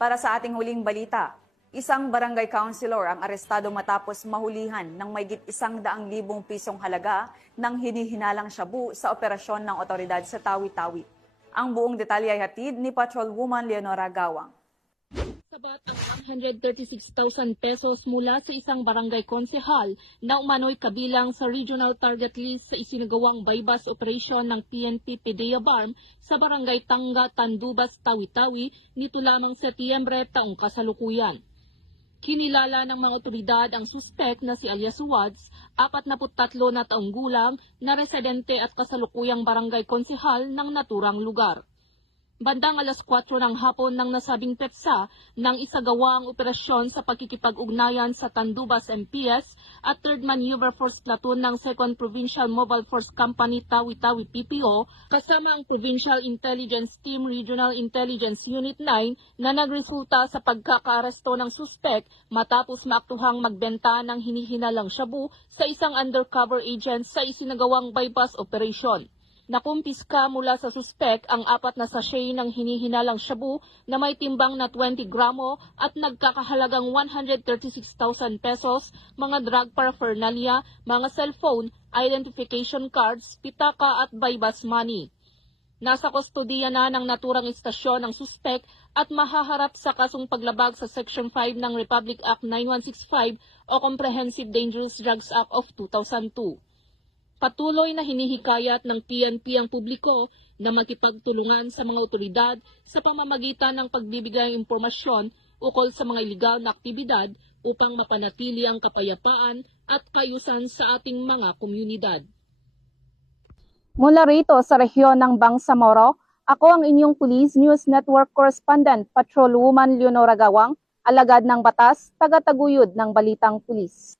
Para sa ating huling balita, isang barangay councilor ang arestado matapos mahulihan ng mahigit 100,000 pisong halaga ng hinihinalang shabu sa operasyon ng otoridad sa Tawi-Tawi. Ang buong detalye ay hatid ni Patrolwoman Leonora Gawang. Sabat ang 136,000 pesos mula sa isang barangay konsehal na umano'y kabilang sa regional target list sa isinagawang bypass operation ng PNP PDEA BARM sa barangay Tangga, Tandubas, Tawi-Tawi nito lamang Setyembre taong kasalukuyan. Kinilala ng mga otoridad ang suspek na si alias Wads, 43 na taong gulang, na residente at kasalukuyang barangay konsehal ng naturang lugar. Bandang alas 4 ng hapon ng nasabing petsa nang isagawa ang operasyon sa pagkikipag-ugnayan sa Tandubas MPS at 3rd Maneuver Force Platoon ng 2nd Provincial Mobile Force Company Tawi-Tawi PPO kasama ang Provincial Intelligence Team Regional Intelligence Unit 9 na nagresulta sa pagkakaaresto ng suspek matapos maaktuhang magbenta ng hinihinalang shabu sa isang undercover agent sa isinagawang bypass operation. Nakumpiska mula sa suspek ang 4 na sachet ng hinihinalang shabu na may timbang na 20 gramo at nagkakahalagang 136,000 pesos, mga drug paraphernalia, mga cellphone, identification cards, pitaka at bypass money. Nasa kustodiya na ng naturang istasyon ang suspek at mahaharap sa kasong paglabag sa Section 5 ng Republic Act 9165 o Comprehensive Dangerous Drugs Act of 2002. Patuloy na hinihikayat ng PNP ang publiko na makipagtulungan sa mga otoridad sa pamamagitan ng pagbibigay ng impormasyon ukol sa mga ilegal na aktibidad upang mapanatili ang kapayapaan at kaayusan sa ating mga komunidad. Mula rito sa rehiyon ng Bangsamoro, ako ang inyong Police News Network Correspondent, Patrolwoman Leonora Gawang, alagad ng batas, taga-taguyod ng Balitang Pulis.